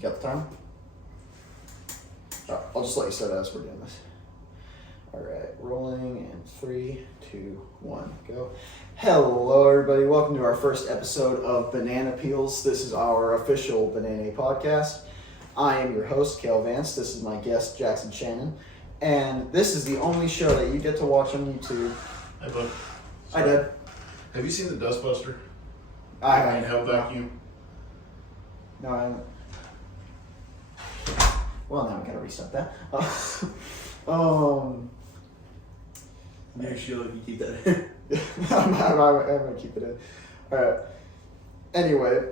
You got the time? I'll just let you set it as we're doing this. All right, rolling in 3, 2, 1, go. Hello, everybody. Welcome to our first episode of Banana Peels. This is our official BaNayNay Podcast. I am your host, Kale Vance. This is my guest, Jackson Shannon. And this is the only show that you get to watch on YouTube. Hey, bud. I did. Have you seen the Dustbuster? I haven't. Handheld vacuum? No, I haven't. Well, now we gotta reset that. Make sure you keep that in. I'm gonna keep it in. Alright. Anyway,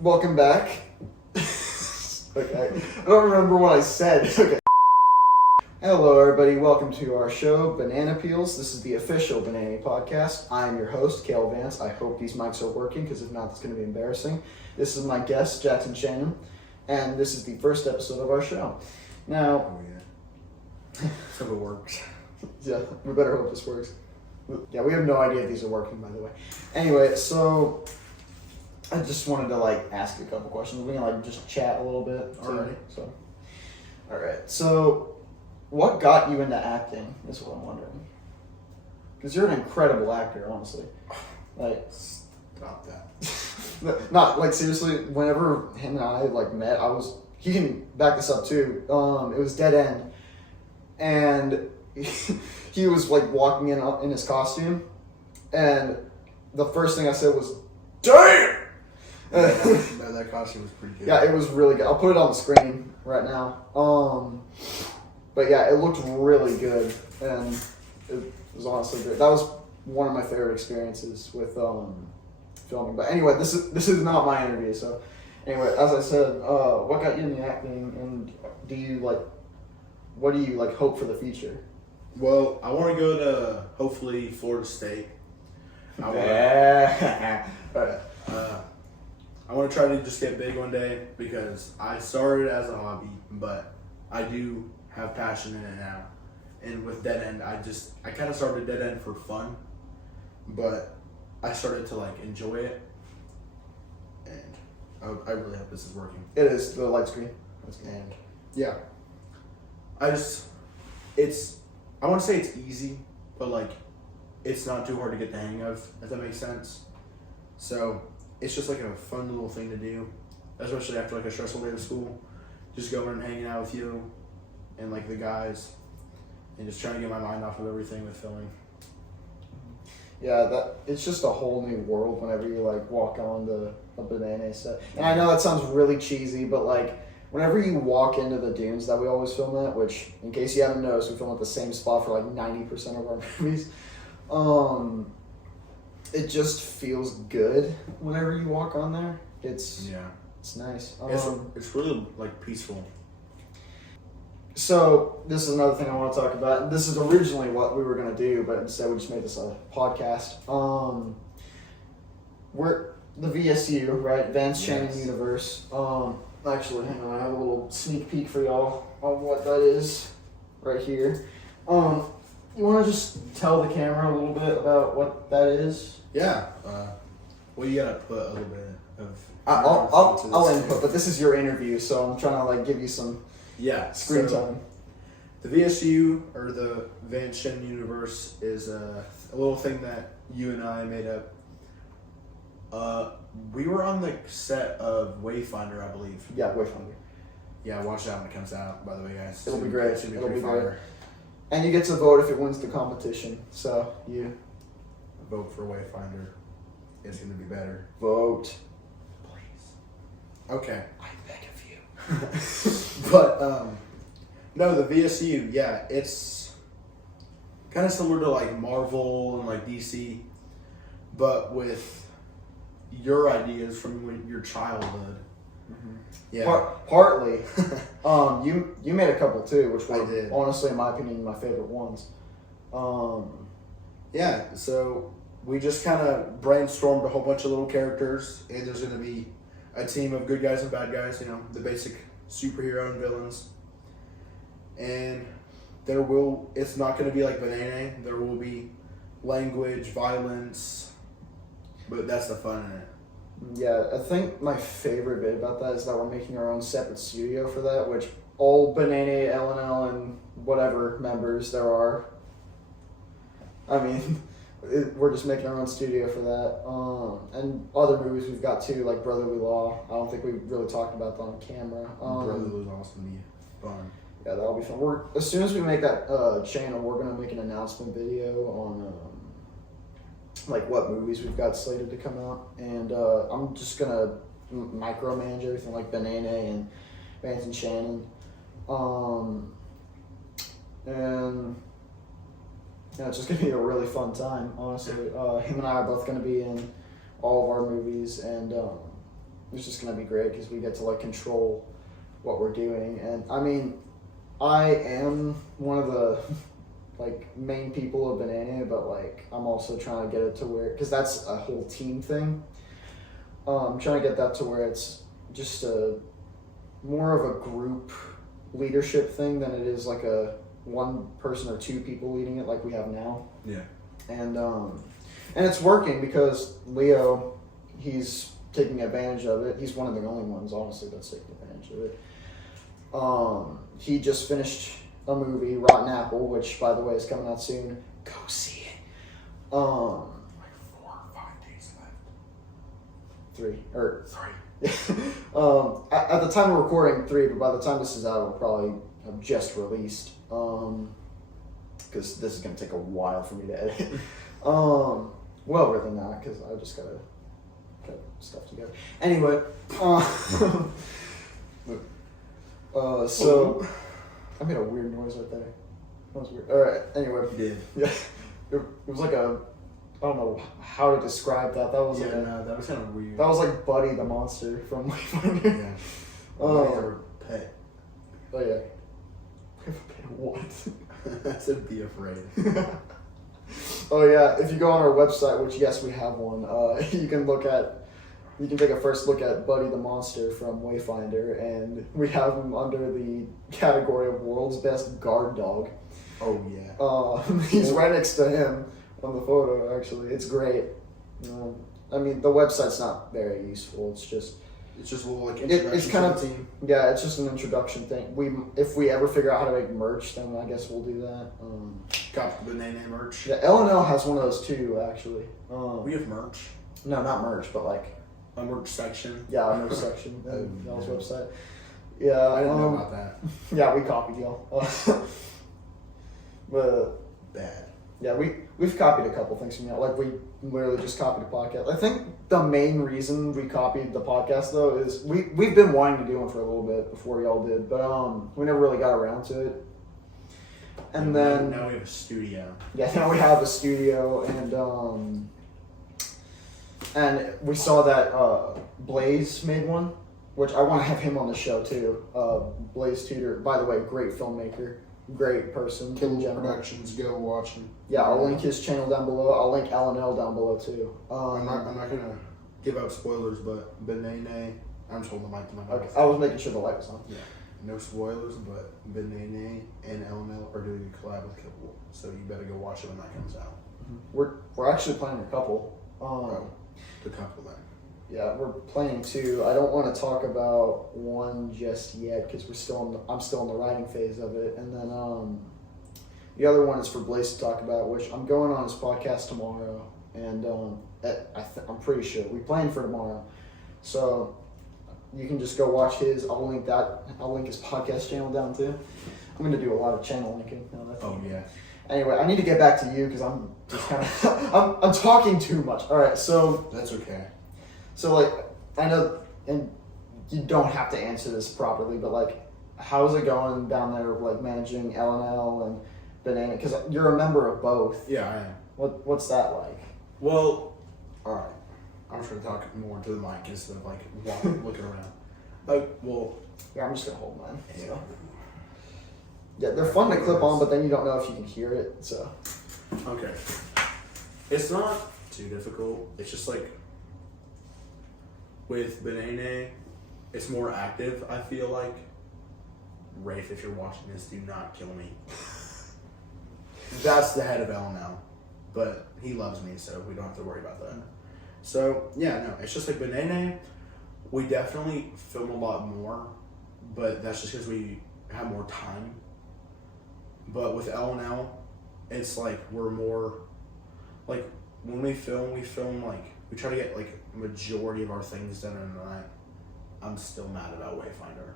welcome back. Okay. I don't remember what I said. Okay. Hello, everybody. Welcome to our show, Banana Peels. This is the official BaNayNay Podcast. I am your host, Kale Vance. I hope these mics are working, because if not, it's going to be embarrassing. This is my guest, Jackson Shannon, and this is the first episode of our show. Now... Oh, yeah. So it works. Yeah, we better hope this works. Yeah, we have no idea if these are working, by the way. Anyway, so... I just wanted to, ask you a couple questions. We can, just chat a little bit. Alright. Alright, so... What got you into acting is what I'm wondering. Because you're an incredible actor, honestly. Stop that. Not, seriously, whenever him and I, met, he can back this up, too. It was Dead End. And he was, walking in his costume. And the first thing I said was, damn! That costume was pretty good. Yeah, it was really good. I'll put it on the screen right now. But yeah, it looked really good, and it was honestly great. That was one of my favorite experiences with filming. But anyway, this is not my interview. So anyway, as I said, what got you into acting, and do you what do you hope for the future? Well, I want to go to hopefully Florida State. I want to try to just get big one day, because I started as a hobby, but I do have passion in it now. And with Dead End, I kind of started Dead End for fun, but I started to enjoy it, and I really hope this is working. It is the light screen. And yeah, I want to say it's easy, but it's not too hard to get the hang of, if that makes sense. So it's just a fun little thing to do, especially after a stressful day of school. Just going and hanging out with you and the guys, and just trying to get my mind off of everything with filming. Yeah, it's just a whole new world whenever you walk on a BaNayNay set. And I know that sounds really cheesy, but whenever you walk into the dunes that we always film at, which in case you haven't noticed, we film at the same spot for 90% of our movies. It just feels good whenever you walk on there. It's nice. It's really peaceful. So this is another thing I want to talk about. This is originally what we were going to do, but instead we just made this a podcast. We're the VSU, right? Vance Shannon Universe. Actually, hang on, I have a little sneak peek for y'all on what that is right here. You want to just tell the camera a little bit about what that is? Yeah. Well, you gotta put a little bit of. I'll input, but this is your interview, so I'm trying to give you some. Yeah, screen time. The VSU, or the Vance Shannon Universe, is a little thing that you and I made up. We were on the set of Wayfinder, I believe. Yeah, Wayfinder. Yeah, watch that when it comes out, by the way, guys. It'll be great. It'll be great. And you get to vote if it wins the competition. So you vote for Wayfinder. It's going to be better. Vote. Please. Okay. I beg of you. But, no, the VSU, yeah, it's kind of similar to Marvel and DC, but with your ideas from your childhood. Mm-hmm. Yeah. Partly. You made a couple too, which were honestly, in my opinion, my favorite ones. Yeah, so we just kind of brainstormed a whole bunch of little characters, and there's going to be a team of good guys and bad guys, the basic superhero and villains. And it's not going to be like BaNayNay. There will be language, violence, but that's the fun in it. Yeah, I think my favorite bit about that is that we're making our own separate studio for that, which all BaNayNay, LNL, and whatever members there are. I mean, we're just making our own studio for that. And other movies we've got too, like Brotherly Law. I don't think we really talked about that on camera. Brotherly Law's awesome. Be fun. Yeah, that'll be fun. As soon as we make that channel, we're gonna make an announcement video on like what movies we've got slated to come out, and I'm just gonna micromanage everything, like BaNayNay and Vance and Shannon, and yeah, it's just gonna be a really fun time. Honestly, him and I are both gonna be in all of our movies, and it's just gonna be great because we get to like control what we're doing. And I mean, I am one of the like main people of BaNayNay, but like I'm also trying to get it to where, because that's a whole team thing. I'm trying to get that to where it's just a more of a group leadership thing than it is like a one person or two people leading it like we have now. Yeah. And it's working because Leo, he's taking advantage of it. He's one of the only ones, honestly, that's taking advantage of it. He just finished a movie, Rotten Apple, which, by the way, is coming out soon. Go see it. Like 4 or 5 days left. 3. Or 3. At the time we're recording 3, but by the time this is out, it'll probably have just released. Because this is going to take a while for me to edit. Well, rather than that, because I just got to get stuff together. Anyway, so I made a weird noise right there. That was weird. Alright, anyway. You did. Yeah. It was like a, I don't know how to describe that. That was Yeah, like no, that was kind of weird. that was like Buddy the monster from Wayfinder. Yeah. Our pet. Oh yeah. What? I said be afraid. Oh yeah, if you go on our website, which yes we have one, you can take a first look at Buddy the Monster from Wayfinder, and we have him under the category of World's Best Guard Dog. Oh yeah. He's right next to him on the photo, actually. It's great. I mean, the website's not very useful. It's just a little like introduction it's kind of to the team. Yeah, it's just an introduction thing. If we ever figure out how to make merch, then I guess we'll do that. Got the BaNayNay merch. Yeah, L&L has one of those too, actually. We have merch. No, not merch, but like A merch section. yeah, our merch section Oh, on y'all's no. website. Yeah, I didn't know about that. Yeah, we copied y'all. But Bad. yeah, we've copied a couple things from y'all. Like we literally just copied a podcast. I think the main reason we copied the podcast though is we've been wanting to do one for a little bit before y'all did, but we never really got around to it. And then now we have a studio. Yeah, now we have a studio, and we saw that Blaze made one, which I want to have him on the show too. Blaze Tudor, by the way, great filmmaker, great person in general. Productions, go watch him. Yeah, I'll link his channel down below. I'll link L&L down below too. I'm not gonna give out spoilers, but BaNayNay. I'm just holding the mic to my mouth. Okay, I was making sure the light was on. Yeah. No spoilers, but BaNayNay and L&L are doing a collab with Couple, so you better go watch it when that comes out. We're actually planning a couple. The couple then. Yeah, we're planning 2. I don't want to talk about one just yet because I'm still in the writing phase of it, and then the other one is for Blaze to talk about, which I'm going on his podcast tomorrow, and I'm pretty sure we planned for tomorrow, so you can just go watch his. I'll link his podcast channel down too. I'm gonna do a lot of channel linking. Yeah. Anyway, I need to get back to you because I'm just kind of I'm talking too much. All right, so That's okay. So, like, I know, and you don't have to answer this properly, but, like, how's it going down there, like, managing L&L and BaNayNay? Because you're a member of both. Yeah, I am. What's that like? Well, alright. I'm just going to talk more to the mic instead of, like, looking around. Well... Yeah, I'm just going to hold mine. Yeah. So. Yeah, they're fun to clip on, but then you don't know if you can hear it, so. Okay. It's not too difficult. It's just, like... With BaNayNay, it's more active, I feel like. Rafe, if you're watching this, do not kill me. That's the head of L&L. But he loves me, so we don't have to worry about that. So yeah, no, it's just like BaNayNay. We definitely film a lot more, but that's just because we have more time. But with L&L, it's like we're more like when we film like we try to get like majority of our things done in a night. I'm still mad about Wayfinder.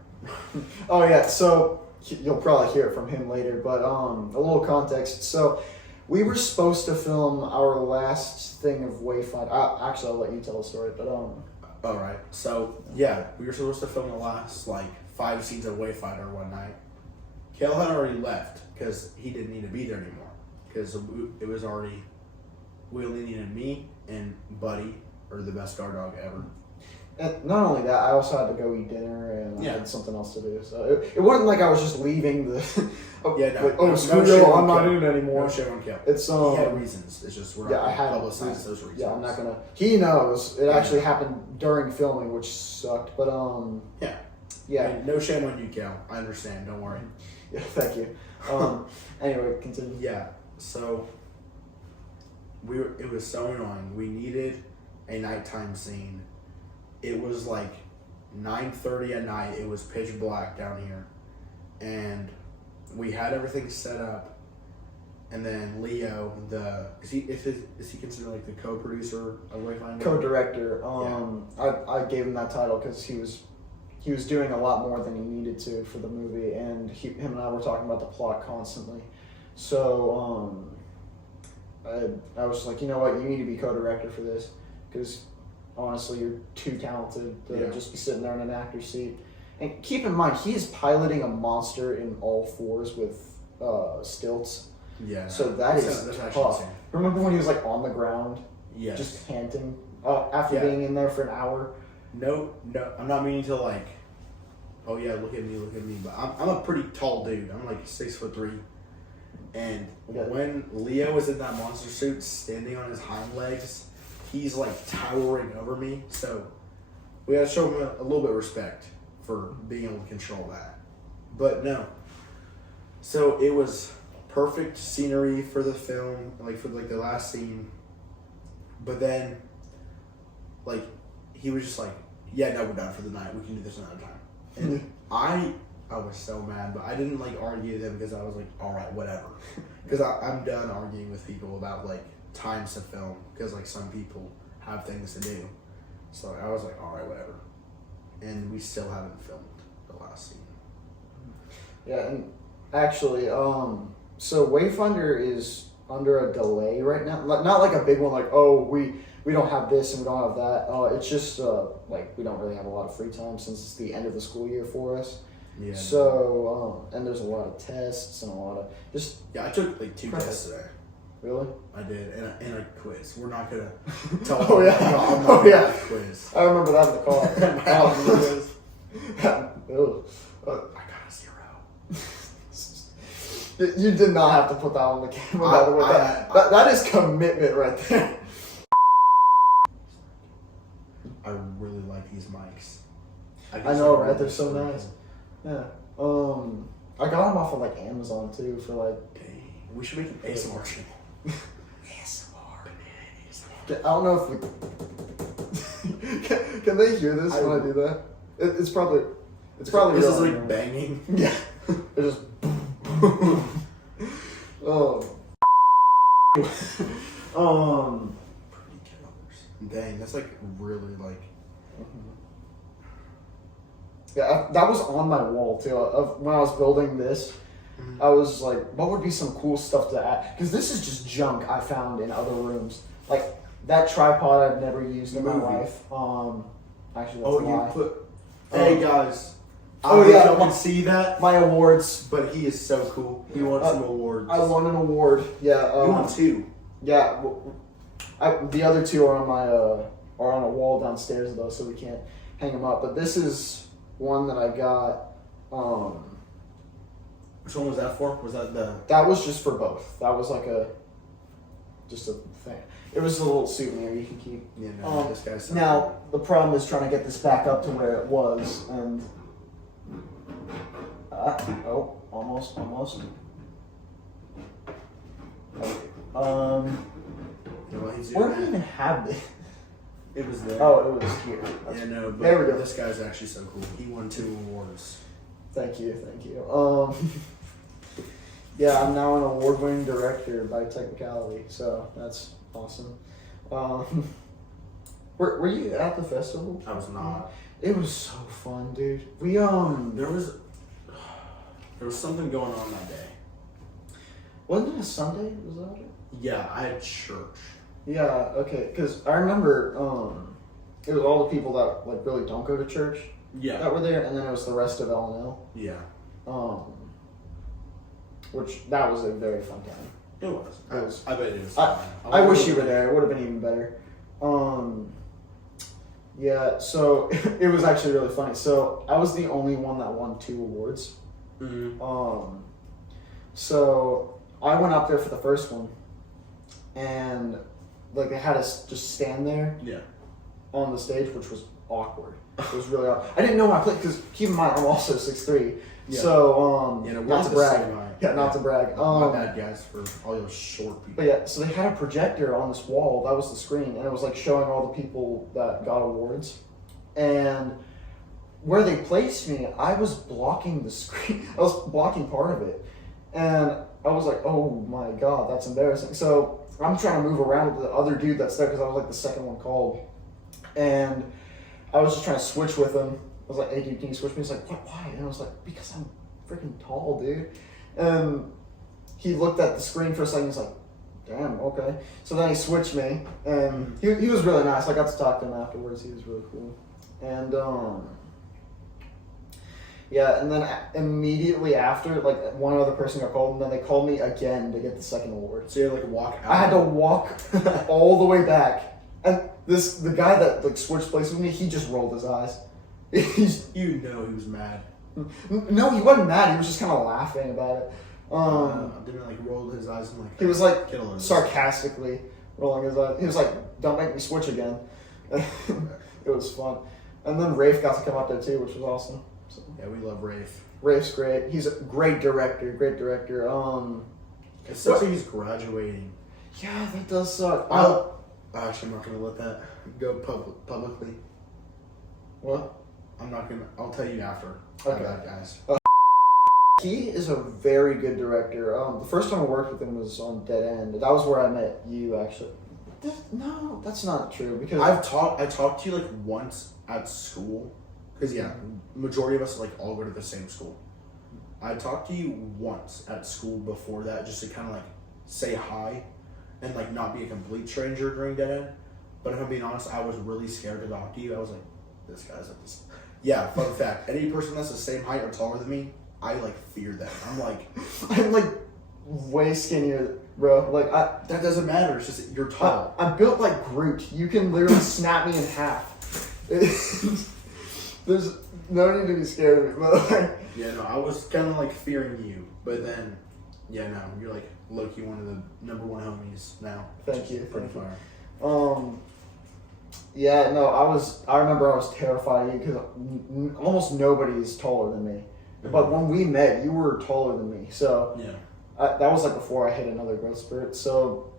Oh yeah, so you'll probably hear it from him later, but a little context. So we were supposed to film our last thing of Wayfinder. Actually, I'll let you tell the story, but All right. So yeah, we were supposed to film the last like 5 scenes of Wayfinder one night. Kale had already left because he didn't need to be there anymore because it was already. We only needed me and Buddy, or the best guard dog ever. And not only that, I also had to go eat dinner and I had something else to do. So it wasn't like I was just leaving the. Screw you, I'm not in it anymore. No shit on Kale. It's he had reasons. It's just we're not gonna publicize those reasons. Yeah, I'm not gonna. He knows it actually happened during filming, which sucked. But yeah. And no shame on you, Kale. I understand. Don't worry. Yeah, thank you. Anyway, continue. Yeah. So it was so annoying. We needed a nighttime scene. It was like 9:30 at night. It was pitch black down here, and we had everything set up. And then Leo, is he considered like the co-producer of Wayfinder? Co-director. I gave him that title because he was doing a lot more than he needed to for the movie, and him and I were talking about the plot constantly. So I was like, you know what, you need to be co-director for this because. Honestly, you're too talented to just be sitting there in an actor's seat. And keep in mind, he is piloting a monster in all fours with stilts. Yeah. So that's tough. Remember when he was like on the ground, just panting after being in there for an hour? No, I'm not meaning to like. Oh yeah, look at me. But I'm a pretty tall dude. I'm like 6'3", and when Leo was in that monster suit, standing on his hind legs. He's like towering over me, so we gotta show him a little bit of respect for being able to control that. But no, so it was perfect scenery for the film, like for like the last scene. But then, like, he was just like, "Yeah, no, we're done for the night. We can do this another time." And I was so mad, but I didn't like argue with him because I was like, "All right, whatever," because I'm done arguing with people about like. Times to film because like some people have things to do, so I was like, all right, whatever, and we still haven't filmed the last scene. Yeah, and actually, so Wayfinder is under a delay right now. Not like a big one, like we don't have this and we don't have that. It's just like we don't really have a lot of free time since it's the end of the school year for us. Yeah. So and there's a lot of tests and a lot of just. Yeah, I took like 2 tests today. Really? I did, and a quiz. We're not gonna tell. Quiz. I remember that in the car. I got a 0. You did not have to put that on the camera. By the way, that is commitment right there. I really like these mics. I know, right? They're so nice. Yeah. I got them off of like Amazon too for like. Dang, we should make an ASMR channel. I don't know if can they hear this when I do that? It's probably this is like banging. Yeah, it just pretty killers. Dang, that's like really like. Yeah, that was on my wall too. When I was building this. I was like, what would be some cool stuff to add? Because this is just junk I found in other rooms. Like, that tripod I've never used in my life. Actually, that's a lie. You put... Hey, guys. I can see that. My awards. But he is so cool. He won some awards. I won an award. Yeah. You won 2. Yeah. The other 2 are on my are on a wall downstairs, though, so we can't hang them up. But this is one that I got... Which one was that for? Was that the... That was just for both. That was like just a thing. It was a little souvenir you can keep. Yeah, no, this guy's so now, cool. the problem is trying to get this back up to where it was, and... almost. Okay. Where do I even have this? It was there. Oh, it was here. Yeah, no, but there we go. This guy's actually so cool. He won 2 awards. Thank you. Yeah, I'm now an award-winning director by technicality, so that's awesome. Were you at the festival? I was not. It was so fun, dude. We There was something going on that day. wasn't it a Sunday? Was that it? Yeah, I had church. Yeah. Okay. Because I remember it was all the people that like really don't go to church Yeah. that were there, and then it was the rest of LNL. Yeah. Which that was a very fun time. It was. It was. I bet it was. I wish you were there. It would have been even better. Yeah, so it was actually really funny. So I was the only one that won 2 awards. Mm-hmm. So I went up there for the first one, and like they had us just stand there. Yeah. On the stage, which was awkward. It was really awkward. I didn't know my place because keep in mind I'm also 6'3". Yeah. So yeah, no, not to brag. Not to brag. My bad, guys, for all those short people. But yeah, so they had a projector on this wall. That was the screen, and it was like showing all the people that got awards. And where they placed me, I was blocking the screen. I was blocking part of it, and I was like, "Oh my god, that's embarrassing." So I'm trying to move around with the other dude that's there because I was like the second one called, and I was just trying to switch with him. I was like, "Hey, dude, can you switch me?" He's like, "What? Why?" And I was like, "Because I'm freaking tall, dude." And he looked at the screen for a second. He's like, "Damn, okay." So then he switched me, and he was really nice. I got to talk to him afterwards. He was really cool. And yeah, and then immediately after, like one other person got called, and then they called me again to get the second award. So you had like walk out. I had to walk all the way back, and the guy that like switched places with me, he just rolled his eyes. You know he was mad. No, he wasn't mad. He was just kind of laughing about it. Didn't like roll his eyes and like. He was like killing sarcastically rolling his eyes. He was like, "Don't make me switch again." It was fun, and then Rafe got to come up there too, which was awesome. So, yeah, we love Rafe. Rafe's great. He's a great director. Great director. It sucks that he's graduating. Yeah, that does suck. Actually, I'm not gonna let that go publicly. What? I'm not gonna. I'll tell you after. Okay. That, guys. He is a very good director. The first time I worked with him was on Dead End. That was where I met you, actually. No, that's not true because I talked to you like once at school, because yeah, majority of us like all go to the same school. I talked to you once at school before that, just to kind of like say hi, and like not be a complete stranger during Dead End. But if I'm being honest, I was really scared to talk to you. I was like, this guy's like this. Yeah, fun fact. Any person that's the same height or taller than me, I like fear them. I'm like way skinnier, bro. Like that doesn't matter. It's just you're tall. I'm built like Groot. You can literally snap me in half. There's no need to be scared of me. But like, yeah, no, I was kind of like fearing you, but then, yeah, no, you're like low-key one of the number 1 homies now. Thank you. Pretty Thank fire. you. Yeah, no, I remember I was terrified of you because almost nobody is taller than me. But when we met, you were taller than me. So yeah, that was like before I hit another growth spurt. So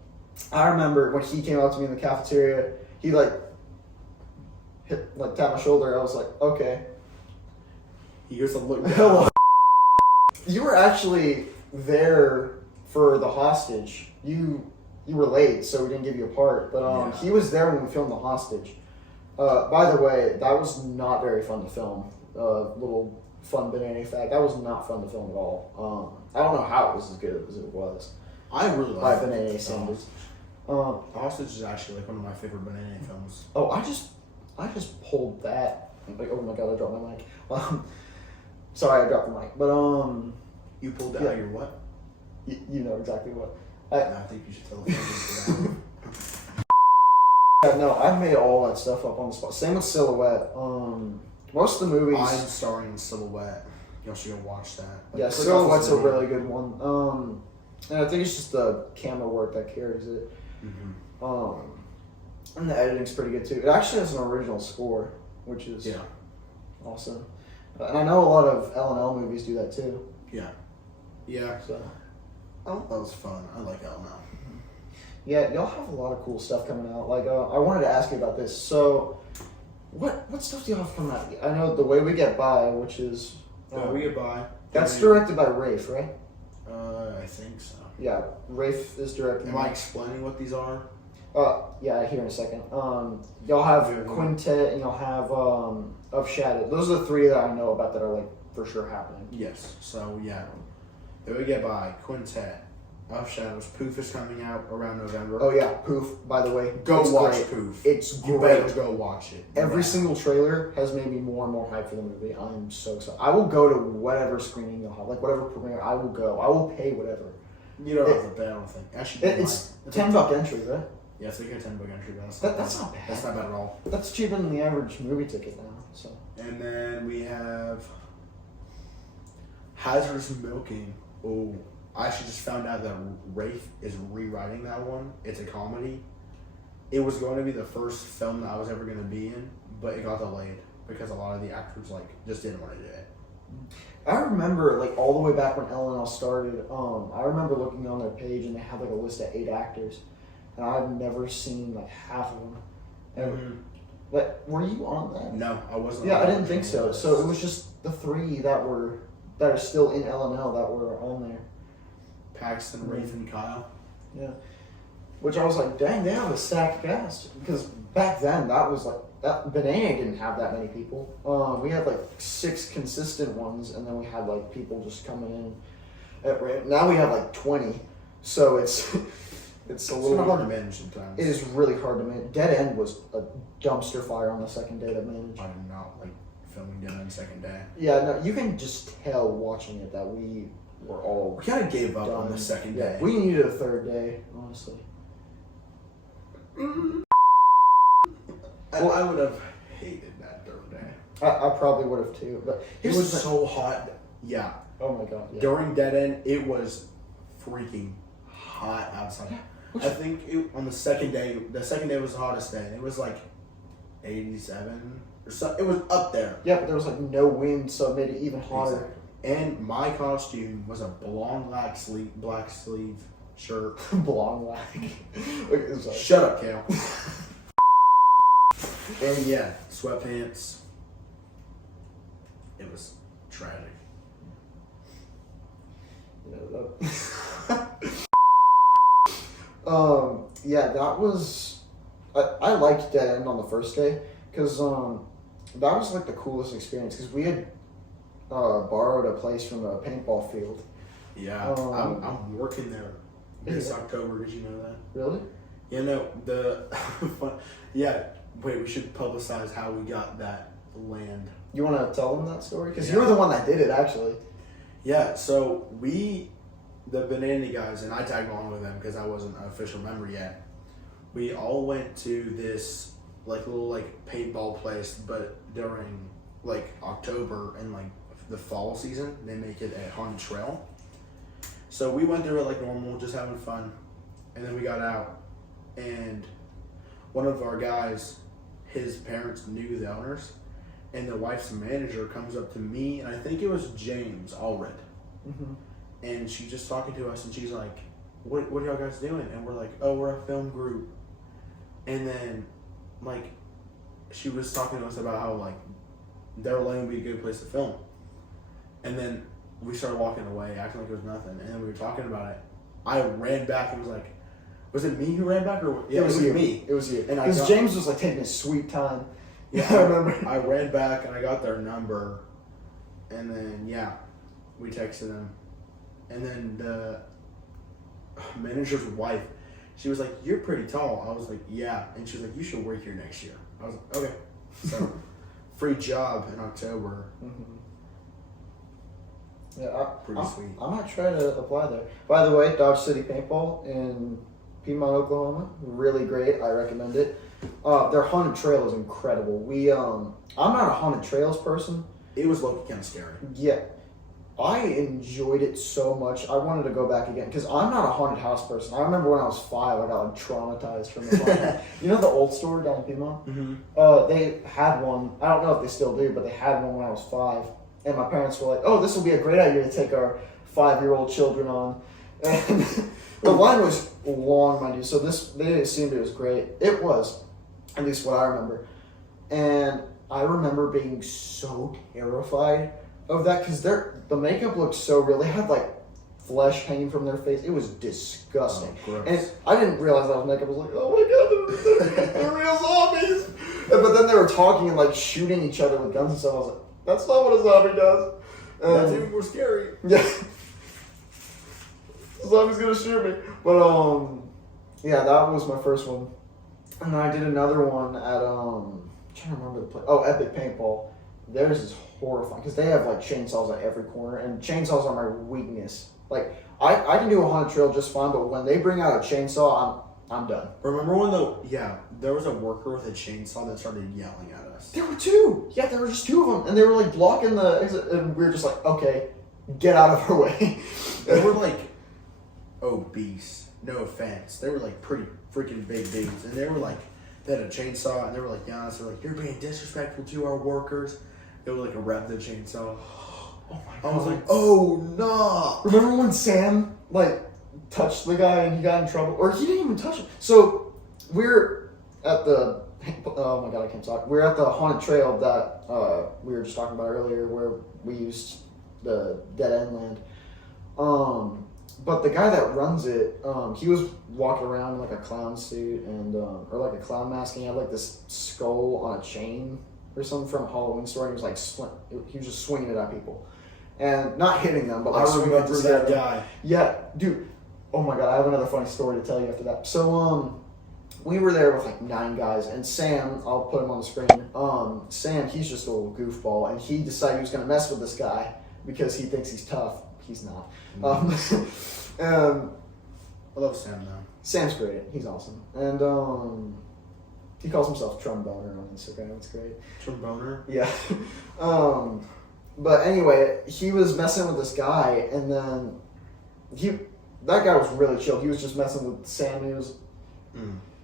I remember when he came up to me in the cafeteria, he tapped my shoulder. I was like, okay. he goes to look. Hello. You were actually there for the hostage. You were late, so we didn't give you a part. But Yeah. he was there when we filmed the hostage. By the way, that was not very fun to film. Little fun BaNayNay fact. That was not fun to film at all. I don't know how it was as good as it was. I really By like BaNayNay standards. Hostage is actually like one of my favorite BaNayNay films. Oh, I just pulled that. Like, oh my god, I dropped my mic. Sorry, I dropped the mic. But You pulled that yeah. out of your what? You know exactly what. I think you should tell the family for that. Yeah, no, I made all that stuff up on the spot. Same with Silhouette. Most of the movies. I'm starring in Silhouette. Y'all should go watch that. Like, Yeah, Silhouette's a really good one. And I think it's just the camera work that carries it. Mm-hmm. And the editing's pretty good too. It actually has an original score, which is awesome. And I know a lot of L&L movies do that too. Yeah. Yeah. So. Oh, that was fun. I like L&L. Yeah, y'all have a lot of cool stuff coming out. Like, I wanted to ask you about this. So, what stuff do y'all have coming out? I know The Way We Get By, which is... We Get By. That's directed by Rafe, right? I think so. Yeah, Rafe is directing. Am I explaining what these are? Yeah, here in a second. Y'all have Quintet and y'all have Of Shadow. Those are the three that I know about that are like for sure happening. Yes. So yeah, There We Get By, Quintet, Of Shadows. Poof is coming out around November. Oh yeah, Poof. By the way, go watch great. Poof. It's you great. better go watch it. Every single trailer has made me more and more hyped for the movie. I'm so excited. I will go to whatever screening you'll have, like whatever premiere. I will go. I will pay whatever. You don't have to pay. I don't think. Actually, it's $10 entry, right? Yeah, so you get $10 entry. That's not bad. That's not bad at all. That's cheaper than the average movie ticket now. So. And then we have Hazardous Milking. Oh, I actually just found out that Rafe is rewriting that one. It's a comedy. It was going to be the first film that I was ever going to be in, but it got delayed because a lot of the actors just didn't want to do it. I remember all the way back when LNL started. I remember looking on their page and they had a list of 8 actors, and I've never seen half of them. And were you on that? No, I wasn't. Yeah, I didn't think so. So it was just the 3 that are still in LNL that were on there. Paxton, Rafe, and Kyle. Yeah. Which I was like, dang, they have a stacked cast. Because back then, that was that BaNayNay didn't have that many people. We had 6 consistent ones, and then we had people just coming in at random. Now we have 20. So it's a little hard to manage sometimes. It is really hard to manage. Dead End was a dumpster fire on the second day to manage. I did not like filming Dead End second day. Yeah, no, you can just tell watching it that we were all. We kind of gave up on the second day. We needed a third day, honestly. I would have hated that third day. I probably would have too, but it was so hot. Yeah. Oh my god. Yeah. During Dead End, it was freaking hot outside. I think on the second day was the hottest day. It was 87 or so. It was up there. Yeah, but there was no wind, so it made it even hotter. Exactly. And my costume was a long black sleeve shirt. Blonde lag. Shut up, Kale. And yeah, sweatpants. It was tragic. Yeah, that was. I liked Dead End on the first day because that was the coolest experience because we had borrowed a place from a paintball field. Yeah, I'm working there this October. Did you know that? Really? Yeah, no. Yeah. Wait, we should publicize how we got that land. You want to tell them that story? Because you were the one that did it, actually. Yeah, so the BaNayNay guys, and I tagged along with them because I wasn't an official member yet. We all went to this little paintball place, but during October and the fall season, they make it a haunted trail. So we went through it like normal, just having fun, and then we got out, and one of our guys, his parents knew the owners, and the wife's manager comes up to me, and I think it was James Allred. Mm-hmm. And she's just talking to us, and she's like, what are y'all guys doing? And we're like, oh, we're a film group. And then, she was talking to us about how, their lane would be a good place to film. And then we started walking away, acting like it was nothing. And then we were talking about it. I ran back and was like, was it me who ran back? Yeah, it was me. It was you. And because James was taking his sweet time. Yeah, I remember. I ran back and I got their number. And then, we texted them. And then the manager's wife, she was like, you're pretty tall. I was like, yeah. And she was like, you should work here next year. I was like, okay. So, free job in October. Mm-hmm. Yeah, pretty sweet. I might try to apply there. By the way, Dodge City Paintball in Piedmont, Oklahoma, really great. I recommend it. Their haunted trail is incredible. I'm not a haunted trails person. It was low-key kind of scary. Yeah. I enjoyed it so much. I wanted to go back again because I'm not a haunted house person. I remember when I was 5, I got traumatized from the haunted. You know the old store down in Piedmont? Mm-hmm. They had one. I don't know if they still do, but they had one when I was 5. And my parents were like, "Oh, this will be a great idea to take our 5-year-old children on." And the line was long, mind you. So they assumed it was great. It was, at least what I remember. And I remember being so terrified of that because the makeup looked so real. They had like flesh hanging from their face. It was disgusting. Oh, and I didn't realize that was makeup. I was like, oh my god, they're real zombies. But then they were talking and like shooting each other with guns and stuff. I was like, that's not what a zombie does. That's even more scary. Yeah. The zombie's gonna shoot me. But yeah, that was my first one. And then I did another one at I'm trying to remember the place. Oh, Epic Paintball. Theirs is horrifying because they have like chainsaws at every corner, and chainsaws are my weakness. Like I can do a haunted trail just fine, but when they bring out a chainsaw, I'm done. Remember when there was a worker with a chainsaw that started yelling at us. There were two. Yeah, there were just two of them, and they were like blocking the exit, and we were just like, okay, get out of our way. They were like obese. No offense. They were like pretty freaking big dudes, and they had a chainsaw, and they were like yelling at us. They were like, "You're being disrespectful to our workers." They were like rev the chainsaw. Oh my god. I was like, oh no. Remember when Sam like touched the guy and he got in trouble? Or he didn't even touch him. So we're at the oh my god, I can't talk. We're at the haunted trail that we were just talking about earlier where we used the dead end land. But the guy that runs it, he was walking around in like a clown suit and or like a clown mask, and he had like this skull on a chain or something from a Halloween store, and he was like he was just swinging it at people. And not hitting them, but like I remember that guy. Yeah, dude. Oh my god, I have another funny story to tell you after that. So, we were there with like 9 guys, and Sam, I'll put him on the screen. Sam, he's just a little goofball, and he decided he was gonna mess with this guy because he thinks he's tough. He's not. I love Sam though. Sam's great. He's awesome, and he calls himself Tromboner on Instagram. It's great. Tromboner. Yeah. But anyway, he was messing with this guy, and then that guy was really chill. He was just messing with Sam.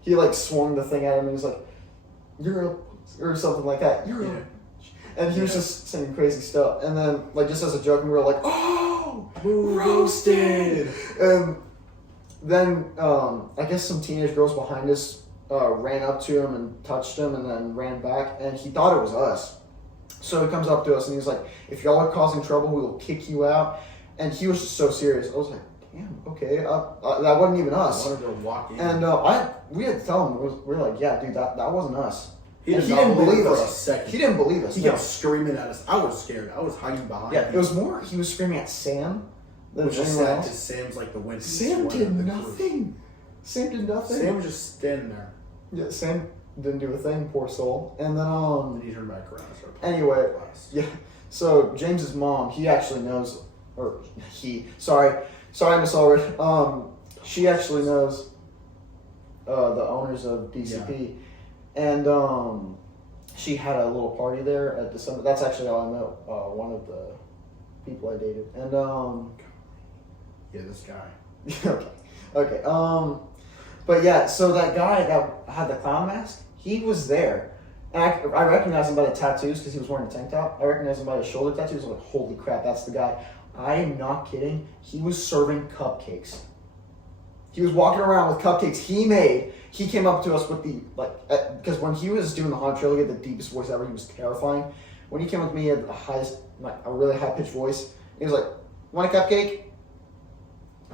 He like swung the thing at him, and he was like, "You're a," or something like that. "You're a," and he was just saying crazy stuff. And then like just as a joke, we were like, "Oh, roasted!" And then I guess some teenage girls behind us ran up to him and touched him, and then ran back, and he thought it was us. So he comes up to us and he's like, "If y'all are causing trouble, we will kick you out." And he was just so serious. I was like, "Damn, okay, that wasn't even us." I wanted to walk in. And we had to tell him. We were like, "Yeah, dude, that wasn't us." He didn't believe for us. a second. He didn't believe us. He kept screaming at us. I was scared. I was hiding behind him. It was more he was screaming at Sam than Which is anyone sad else. because Sam's like the win. Sam did nothing. Sam did nothing. Sam was just standing there. Yeah, Sam didn't do a thing, poor soul. And then And he turned back around and started playing anyway, glass. yeah. So James's mom, he actually knows, or he. Sorry, Miss Allred. She actually knows the owners of DCP, and she had a little party there at December. That's actually how I met one of the people I dated. And yeah, this guy. okay. But yeah, so that guy that had the clown mask, he was there. And I recognized him by the tattoos because he was wearing a tank top. I recognized him by the shoulder tattoos. I was like, holy crap, that's the guy. I am not kidding. He was serving cupcakes. He was walking around with cupcakes he made. He came up to us with the, because when he was doing the haunted trail, he had the deepest voice ever. He was terrifying. When he came up to me, he had the highest, a really high-pitched voice. He was like, "Want a cupcake?"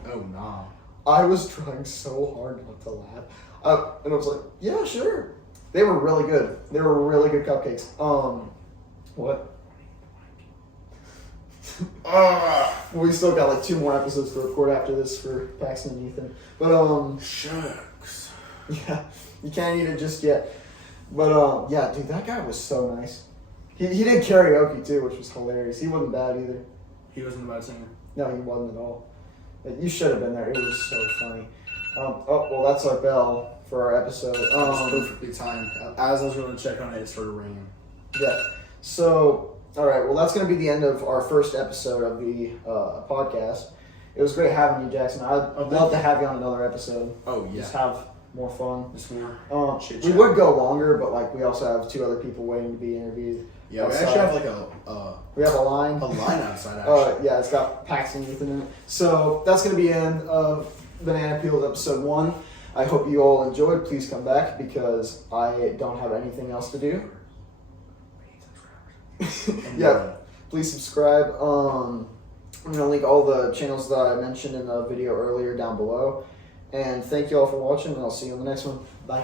Oh, nah. I was trying so hard not to laugh. And I was like, "Yeah, sure." They were really good. They were really good cupcakes. What? We still got like 2 more episodes to record after this for Paxton and Ethan. But shucks. Yeah, you can't eat it just yet. But yeah, dude, that guy was so nice. He did karaoke too, which was hilarious. He wasn't bad either. He wasn't a bad singer. No, he wasn't at all. You should have been there. It was so funny. Oh well, that's our bell for our episode. Perfectly timed. As I was going to check on it, it started ringing. Yeah. So, all right. Well, that's going to be the end of our first episode of the podcast. It was great having you, Jackson. I'd love to have you on another episode. Oh yeah. Just have more fun. Just more. We would go longer, but like we also have 2 other people waiting to be interviewed. Yeah, we outside. actually have like We have a line. a line outside actually. Yeah, it's got Paxton Youth in it. So that's going to be the end of Banana Peels episode 1. I hope you all enjoyed. Please come back because I don't have anything else to do. Yeah, please subscribe. I'm going to link all the channels that I mentioned in the video earlier down below. And thank you all for watching, and I'll see you in the next one. Bye.